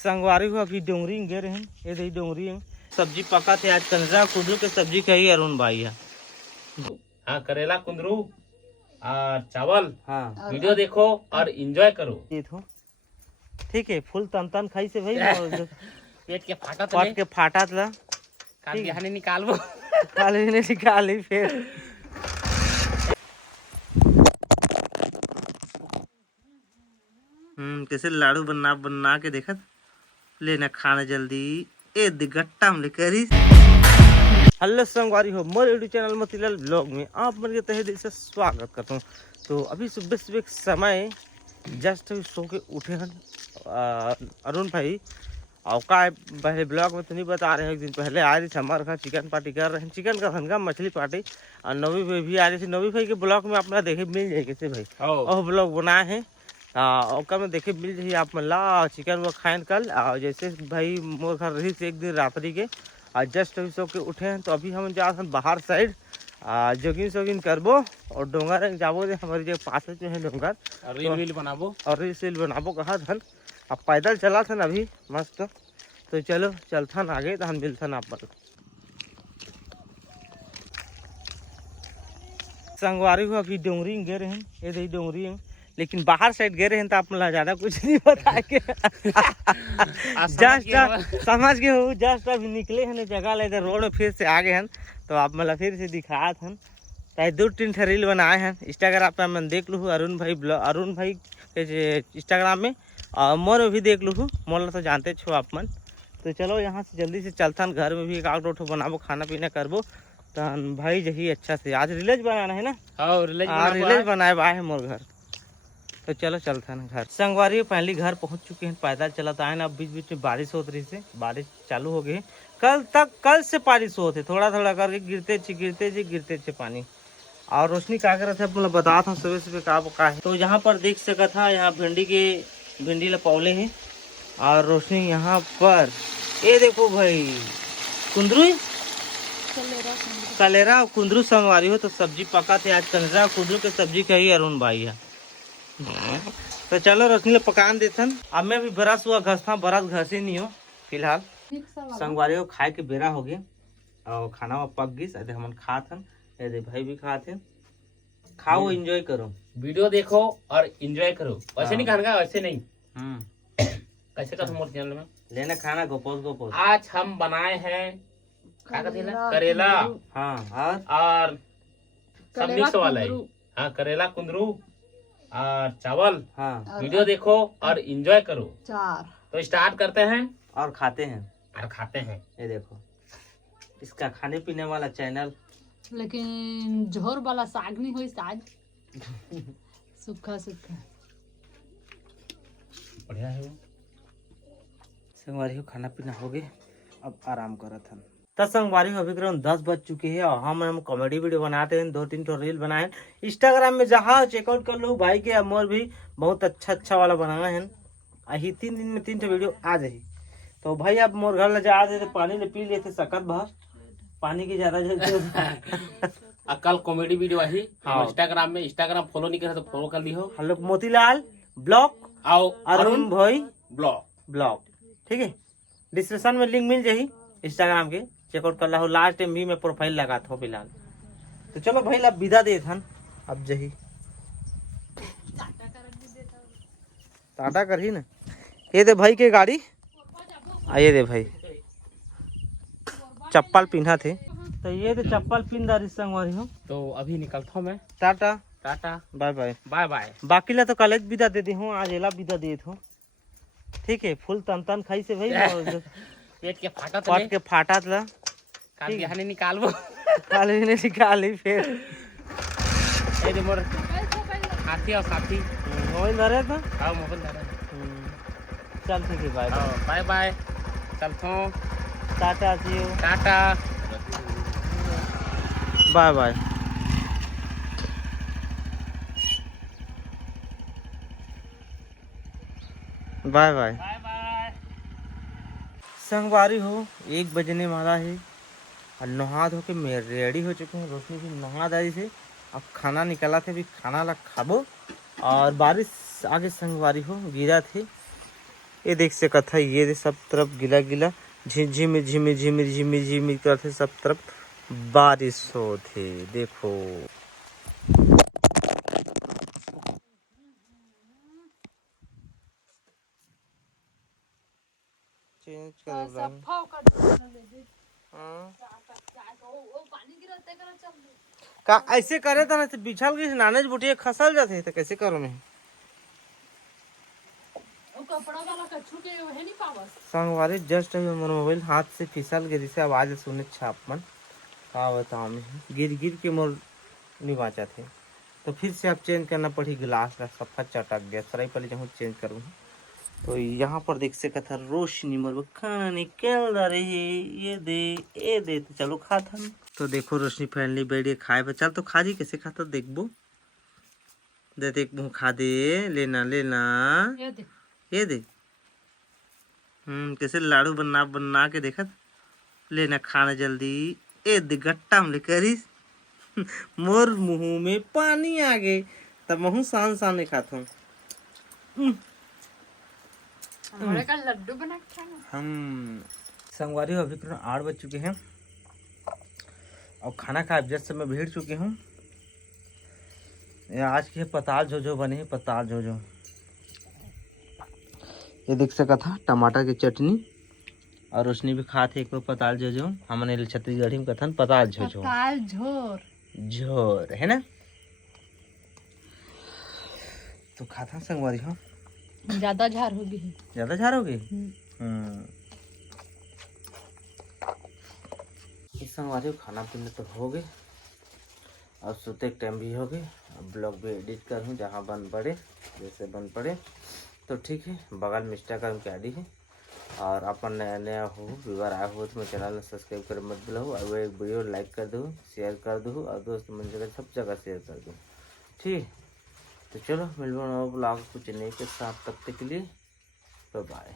संगवारी को अभी डोंगरी गे रहे हैं, ये रही डोंगरी है। सब्जी पका थे आज, करेला कुंदरू के सब्जी कही अरुण भाई है। हाँ, करेला कुंदरू और चावल। हाँ, वीडियो देखो और एंजॉय करो। ये तो ठीक है। फुल तन तन खाई से भाई पेट के फाटा पट के फाटा था। काल बिहाने निकालबो। खाली ने निकाली फिर कैसे लाड़ू बना बना के देखा लेना खाना जल्दी ए दिगट्टा में लेकर। हेलो संगवारी हो, मोर यूट्यूब चैनल मोतीलाल ब्लॉग में आप मन के तहे दिल से स्वागत करता हूँ। तो अभी सुबह सुबह समय जस्ट सो के उठे हैं अरुण भाई। और का पहले ब्लॉग में तो नहीं बता रहे हैं, एक दिन पहले आ रही थी हमारे घर चिकन पार्टी कर रहे हैं, चिकन का धनका मछली पार्टी। और नवी भाई भी आ रही थी। नवी भाई के ब्लॉग में अपना देखे मिल जाए कैसे भाई और ब्लॉग बनाए हैं। और में देखे मिल जाइए आप मतलब चिकन वो खाएं कल। और जैसे भाई मोर घर रही से एक दिन रात्रि के और जस्ट अभी सो के उठे हैं। तो अभी हम जा बाहर साइड जोगिंग शोगिंग करबो और डोंगर जाबो हमारे जो पास में है डोंगर और रील बनाबो कहा धन। अब पैदल चला था अभी मस्त। तो चलो चलथन आगे तो हम मिलथन आप संगवारी को अभी डोंगरी गे रहे हैं, ये रही डोंगरी है। लेकिन बाहर साइड गए रहे हैं तो आप मतलब ज्यादा कुछ नहीं बताएंगे। जस्ट समझ गए हो, जस्ट अभी निकले हैं जगह ले रोड में फिर से आ गए हैं। तो आप मतलब फिर से दिखाए थे चाहे 2-3 रील बनाए हैं इंस्टाग्राम पे। मैं देख लूँ अरुण भाई के इंस्टाग्राम में और मोर में भी देख लूँ। मोर तो जानते छो आप मन। तो चलो यहाँ से जल्दी से चलथन, घर में भी एक आग रोटो बनाबो, खाना पीना करबो। तो भाई जही अच्छा से आज रिलेज बनाना है ना। हाँ, रिलेज बनाए आए है मोर घर। तो चलो चलते हैं घर। संगवारी पहले घर पहुंच चुके हैं, पैदल चलता है ना। अब बीच बीच में बारिश होती रही से बारिश चालू हो गई। कल से बारिश होते थोड़ा थोड़ा करके गिरते थे पानी। और रोशनी क्या कर रहा था मतलब बता था सुबह सुबह का है। तो यहाँ पर देख सका था, यहाँ भिंडी लपौले हैं। और रोशनी यहाँ पर ये देखो भाई कुंदरू कलेरा कुंदरू संगवारी हो। तो सब्जी पका थे आज, कलेरा कुंदरू के सब्जी कही अरुण भाई है। तो चलो रोशनी पकान देथन। अब मैं भी बरस हुआ घसता, बरस घसे नहीं हो फिलहाल। संगवारी को खाए के बेरा हो गया और खाना पक गई। हम खाथन, भाई भी खाते। खाओ एंजॉय करो, वीडियो देखो और एंजॉय करो। वैसे नहीं खाना, वैसे नहीं। कैसे का मोर चैनल में लेना खाना गोपोस। आज हम बनाए हैं क्या कहते हैं करेला। हाँ और सब मिक्स वाला है। हाँ, करेला कुंदरू और चावल। हाँ, वीडियो देखो और एंजॉय करो। तो स्टार्ट करते हैं और खाते हैं। ये देखो इसका खाने पीने वाला चैनल। लेकिन जोहर वाला साग नहीं हुई साग सूखा बढ़िया है वो। संगवारी हो खाना पीना हो गए, अब आराम करा था। तो संगवारी हो अभी करीब 10 बज चुके हैं और हम कॉमेडी वीडियो बनाते हैं। 2-3 तो रील बनाए हैं इंस्टाग्राम में, जहाँ चेकआउट कर लो। भाई के अमोर भी बहुत अच्छा वाला बनाए हैं। अही 3 दिन में 3 वीडियो आ जाए। तो भाई अब मोर घर ले जा दे पानी ले पी लेते सकत भर पानी की ज्यादा जरूरत। कल कॉमेडी वीडियो आई इंस्टाग्राम फॉलो नहीं करे तो फॉलो कर ली हो। हेलो मोतीलाल ब्लॉग आओ अरुण भाई ब्लॉग ठीक है। डिस्क्रिप्शन में लिंक मिल जाही इंस्टाग्राम के, चेकआउट कर ला। लास्ट टाइम भी मैं प्रोफाइल लगाता हूँ फिलहाल। तो चलो भाई अब विदा दे थन। अब जही टाटा कर ही ना। ये दे भाई के गाड़ी आइए दे भाई चप्पल पिन्हा थे। तो ये तो चप्पल पिन दारी संगवारी हो। तो अभी निकलता हूँ मैं। Tata bye bye. बाकी ला तो कॉलेज विदा दे दी हूँ, आज एला विदा दे हूँ ठीक है। फुल तन खाई से भाई पेट के फाटा था काल बिहाने निकालबो। खाली ने निकाली फिर ए जे मोर साथी और साथी मोबाइल धरे था। हां, मोबाइल धरे। चल ठीक है, बाय बाय। चलता हूँ। Tata see you, tata bye bye. Bye bye. संगवारी हो 1 बजने वाला है और नहा धो के मैं रेडी हो चुके हैं। रोशनी भी नहा दाई से अब खाना निकाला थे, भी खाना ला खाबो। और बारिश आगे संगवारी हो गिरा थे ये देख से कथा ये सब तरफ गिला गिला झिमझिम झिमिर झिमिर झिमिर झिमिर करते सब तरफ बारिश होते देखो। चेंज कर सफा कर दे दे ओ पानी गिरते कर चल का ऐसे करे तो ना बिछल गई नाने बुटिया खसल जाते तो कैसे करो मैं ओ कपड़ा वाला कछु के है नहीं पावस संगवारी जस्ट अभी मोर मोबाइल हाथ से फिसल गई से आवाज सुने छापमन का बताऊं मैं गिर गिर के मोर नहीं बाचा थे तो फिर से अब चेंज करना पड़ी गिलास का सफा चटक गया सराई पहले जहाँ चेंज करूँ तो यहाँ पर देख सकता था रोशनी मोर खाना निकल रही ये दे तो चलो खाता तो देखो रोशनी फैमिली बैठिए खाए पर चल तो खा जी कैसे खाता देखबो दे देख मुँह खा दे लेना लेना ये दे कैसे लाड़ू बना बना के देखा लेना खाना जल्दी ए दे गट्टा में करीस मोर मुंह में पानी आ गए तब महू शान शान खाता हूँ हमारे का लड्डू बना के खाना हम संगवारी अभी 8 बज चुके हैं और खाना खा जस्ट से मैं भीड़ चुके हूँ। आज के पताल जो बने हैं पताल जो ये देख सका था टमाटर की चटनी और रोशनी भी खाते एक पताल जो हमने छत्तीसगढ़ी में कथन पताल झोर झोर है ना तो खाता संगवारी हो ज्यादा झार होगी ज्यादा झार होगी इस संगवारी खाना पीना तो हो गए और सोते के टाइम भी हो गए अब ब्लॉग भी एडिट करूँ जहाँ बन पड़े जैसे बन पड़े तो ठीक है बगल में इंस्टाग्राम की आईडी है और अपन नया नया हो व्यूअर आया हो तो मैं चैनल सब्सक्राइब कर मत भूलो और वो वीडियो लाइक कर दो शेयर कर दो और दोस्त मन जगह सब जगह शेयर कर दो ठीक तो चलो मिलते हैं ब्लॉग कुछ नए के साथ तब तक के लिए बाय।